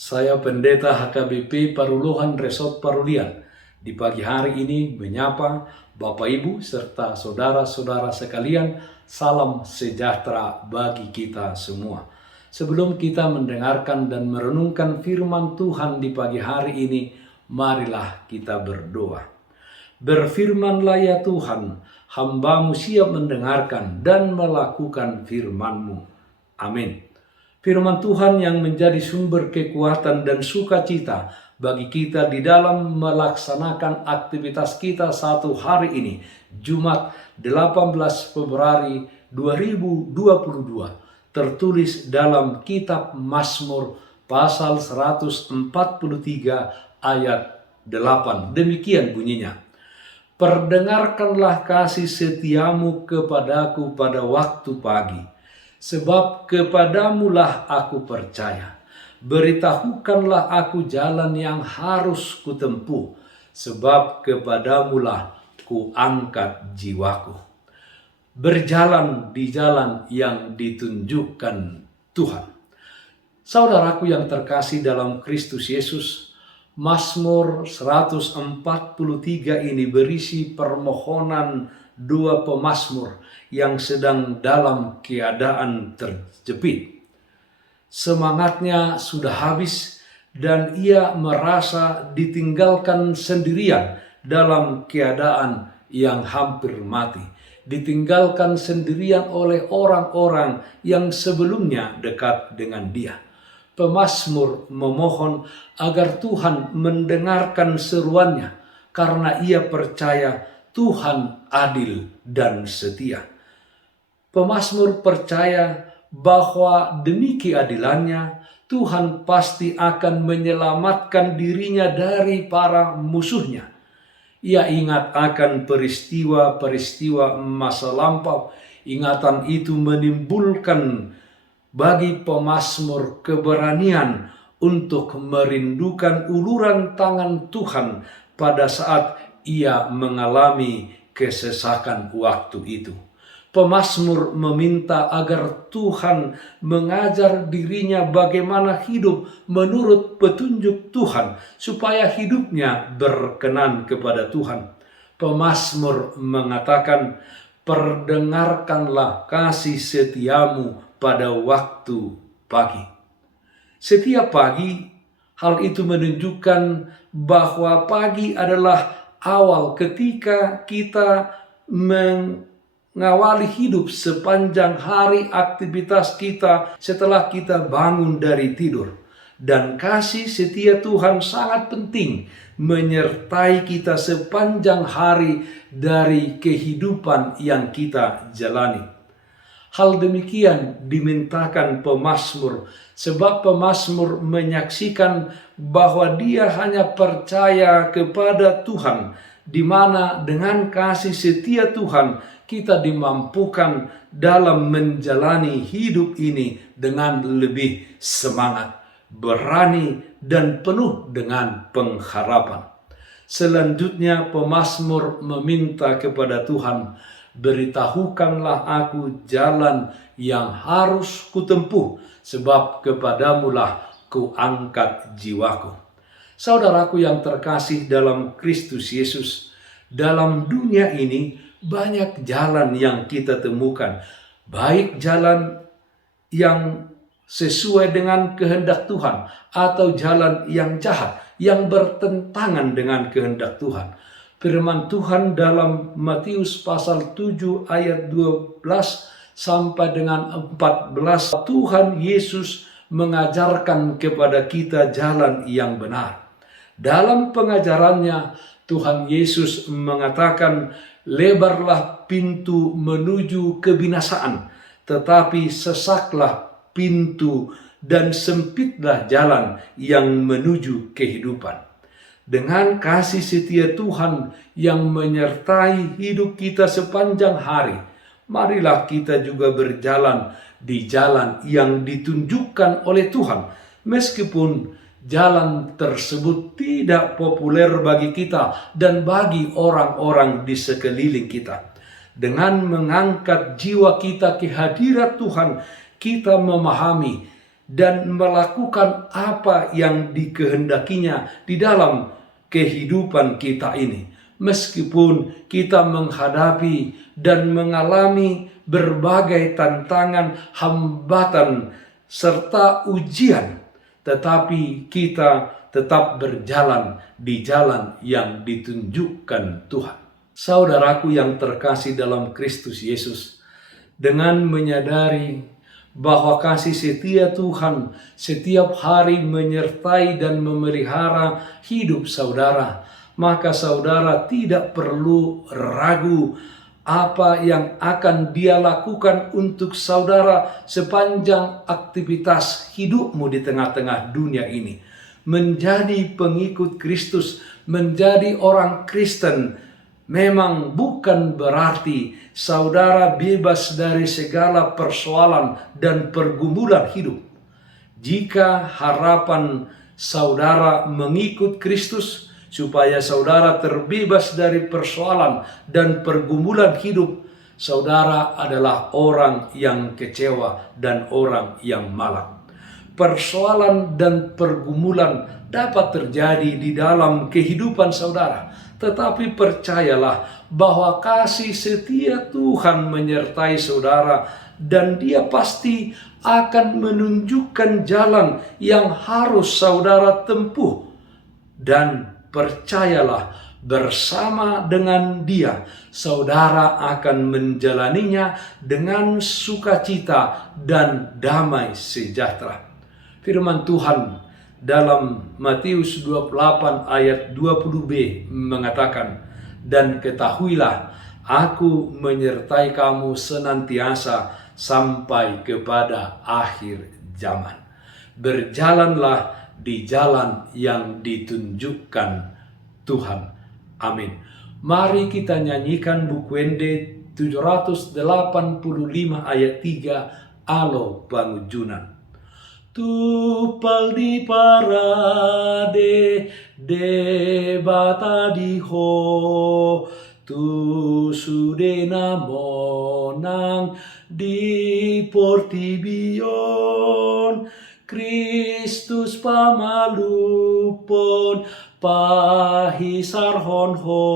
Saya Pendeta HKBP Paruluhan Resort Parulian di pagi hari ini menyapa Bapak Ibu serta saudara-saudara sekalian, salam sejahtera bagi kita semua. Sebelum kita mendengarkan dan merenungkan firman Tuhan di pagi hari ini, marilah kita berdoa. Berfirmanlah ya Tuhan, hamba-Mu siap mendengarkan dan melakukan firman-Mu. Amin. Firman Tuhan yang menjadi sumber kekuatan dan sukacita bagi kita di dalam melaksanakan aktivitas kita satu hari ini, Jumat 18 Februari 2022, tertulis dalam kitab Mazmur pasal 143 ayat 8. Demikian bunyinya. Perdengarkanlah kasih setiamu kepadaku pada waktu pagi, sebab kepadamulah aku percaya. Beritahukanlah aku jalan yang harus kutempuh, sebab kepadamulah kuangkat jiwaku. Berjalan di jalan yang ditunjukkan Tuhan. Saudaraku yang terkasih dalam Kristus Yesus, Mazmur 143 ini berisi permohonan dua pemazmur yang sedang dalam keadaan terjepit. Semangatnya sudah habis dan ia merasa ditinggalkan sendirian dalam keadaan yang hampir mati. Ditinggalkan sendirian oleh orang-orang yang sebelumnya dekat dengan dia. Pemazmur memohon agar Tuhan mendengarkan seruannya karena ia percaya Tuhan adil dan setia. Pemazmur percaya bahwa demi keadilannya Tuhan pasti akan menyelamatkan dirinya dari para musuhnya. Ia ingat akan peristiwa-peristiwa masa lampau. Ingatan itu menimbulkan bagi pemazmur keberanian untuk merindukan uluran tangan Tuhan pada saat ia mengalami kesesakan waktu itu. Pemazmur meminta agar Tuhan mengajar dirinya bagaimana hidup menurut petunjuk Tuhan, supaya hidupnya berkenan kepada Tuhan. Pemazmur mengatakan, perdengarkanlah kasih setiamu pada waktu pagi. Setiap pagi, hal itu menunjukkan bahwa pagi adalah awal ketika kita mengawali hidup sepanjang hari aktivitas kita setelah kita bangun dari tidur. Dan kasih setia Tuhan sangat penting menyertai kita sepanjang hari dari kehidupan yang kita jalani. Hal demikian dimintakan pemazmur, sebab pemazmur menyaksikan bahwa dia hanya percaya kepada Tuhan, di mana dengan kasih setia Tuhan kita dimampukan dalam menjalani hidup ini dengan lebih semangat, berani, dan penuh dengan pengharapan. Selanjutnya pemazmur meminta kepada Tuhan, beritahukanlah aku jalan yang harus kutempuh, sebab kepadamulah kuangkat jiwaku. Saudaraku yang terkasih dalam Kristus Yesus, dalam dunia ini banyak jalan yang kita temukan, baik jalan yang sesuai dengan kehendak Tuhan atau jalan yang jahat yang bertentangan dengan kehendak Tuhan. Firman Tuhan dalam Matius pasal 7 ayat 12 sampai dengan 14, Tuhan Yesus mengajarkan kepada kita jalan yang benar. Dalam pengajarannya, Tuhan Yesus mengatakan, lebarlah pintu menuju kebinasaan, tetapi sesaklah pintu dan sempitlah jalan yang menuju kehidupan. Dengan kasih setia Tuhan yang menyertai hidup kita sepanjang hari, marilah kita juga berjalan di jalan yang ditunjukkan oleh Tuhan, meskipun jalan tersebut tidak populer bagi kita dan bagi orang-orang di sekeliling kita. Dengan mengangkat jiwa kita ke hadirat Tuhan, kita memahami dan melakukan apa yang dikehendakinya di dalam kehidupan kita ini. Meskipun kita menghadapi dan mengalami berbagai tantangan, hambatan, serta ujian, tetapi kita tetap berjalan di jalan yang ditunjukkan Tuhan. Saudaraku yang terkasih dalam Kristus Yesus, dengan menyadari bahwa kasih setia Tuhan setiap hari menyertai dan memelihara hidup saudara, maka saudara tidak perlu ragu apa yang akan Dia lakukan untuk saudara sepanjang aktivitas hidupmu di tengah-tengah dunia ini. Menjadi pengikut Kristus, menjadi orang Kristen, memang bukan berarti saudara bebas dari segala persoalan dan pergumulan hidup. Jika harapan saudara mengikut Kristus supaya saudara terbebas dari persoalan dan pergumulan hidup, saudara adalah orang yang kecewa dan orang yang malang. Persoalan dan pergumulan dapat terjadi di dalam kehidupan saudara, tetapi percayalah bahwa kasih setia Tuhan menyertai saudara, dan Dia pasti akan menunjukkan jalan yang harus saudara tempuh. Dan percayalah, bersama dengan Dia, saudara akan menjalaninya dengan sukacita dan damai sejahtera. Firman Tuhan dalam Matius 28 ayat 20b mengatakan, "Dan ketahuilah, Aku menyertai kamu senantiasa sampai kepada akhir zaman." Berjalanlah di jalan yang ditunjukkan Tuhan. Amin. Mari kita nyanyikan Bukuende 785 ayat 3, Alo Pangujunan. Tupal di parade debata di ho, tu sudena monang di portibion, Kristus pamalupon pahisarhon ho,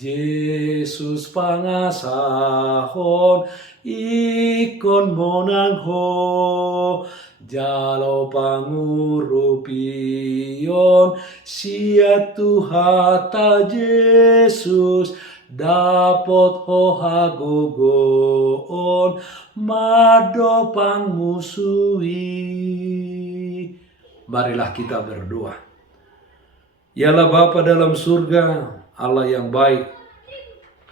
Yesus pangasahon ikon monang ho, jalo pangurupion sia Tuhata Yesus dapot ho hagogoon mado pangmusui. Marilah kita berdoa. Yalah Bapa dalam surga, Allah yang baik,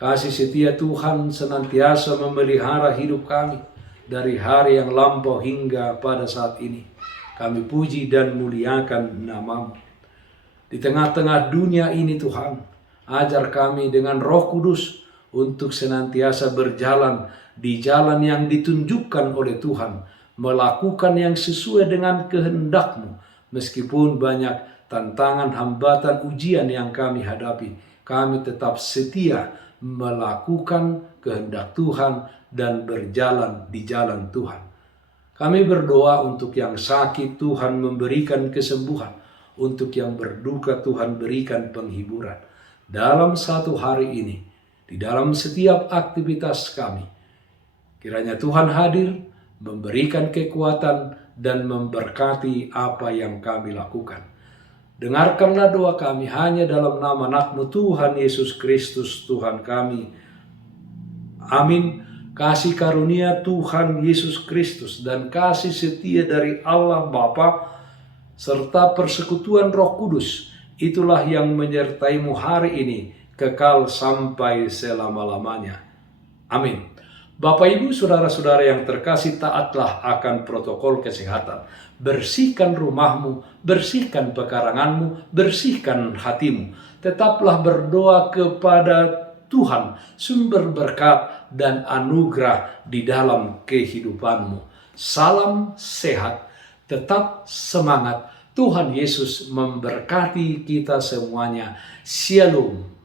kasih setia Tuhan senantiasa memelihara hidup kami dari hari yang lampau hingga pada saat ini. Kami puji dan muliakan nama-Mu. Di tengah-tengah dunia ini Tuhan, ajar kami dengan Roh Kudus untuk senantiasa berjalan di jalan yang ditunjukkan oleh Tuhan, melakukan yang sesuai dengan kehendak-Mu, meskipun banyak tantangan, hambatan, ujian yang kami hadapi. Kami tetap setia melakukan kehendak Tuhan dan berjalan di jalan Tuhan. Kami berdoa untuk yang sakit, Tuhan memberikan kesembuhan. Untuk yang berduka, Tuhan berikan penghiburan. Dalam satu hari ini, di dalam setiap aktivitas kami, kiranya Tuhan hadir, memberikan kekuatan dan memberkati apa yang kami lakukan. Dengarkanlah doa kami hanya dalam nama anak-Mu Tuhan Yesus Kristus Tuhan kami. Amin. Kasih karunia Tuhan Yesus Kristus dan kasih setia dari Allah Bapa serta persekutuan Roh Kudus, itulah yang menyertai-Mu hari ini kekal sampai selama-lamanya. Amin. Bapak, Ibu, saudara-saudara yang terkasih, taatlah akan protokol kesehatan. Bersihkan rumahmu, bersihkan pekaranganmu, bersihkan hatimu. Tetaplah berdoa kepada Tuhan, sumber berkat dan anugerah di dalam kehidupanmu. Salam sehat, tetap semangat. Tuhan Yesus memberkati kita semuanya. Shalom.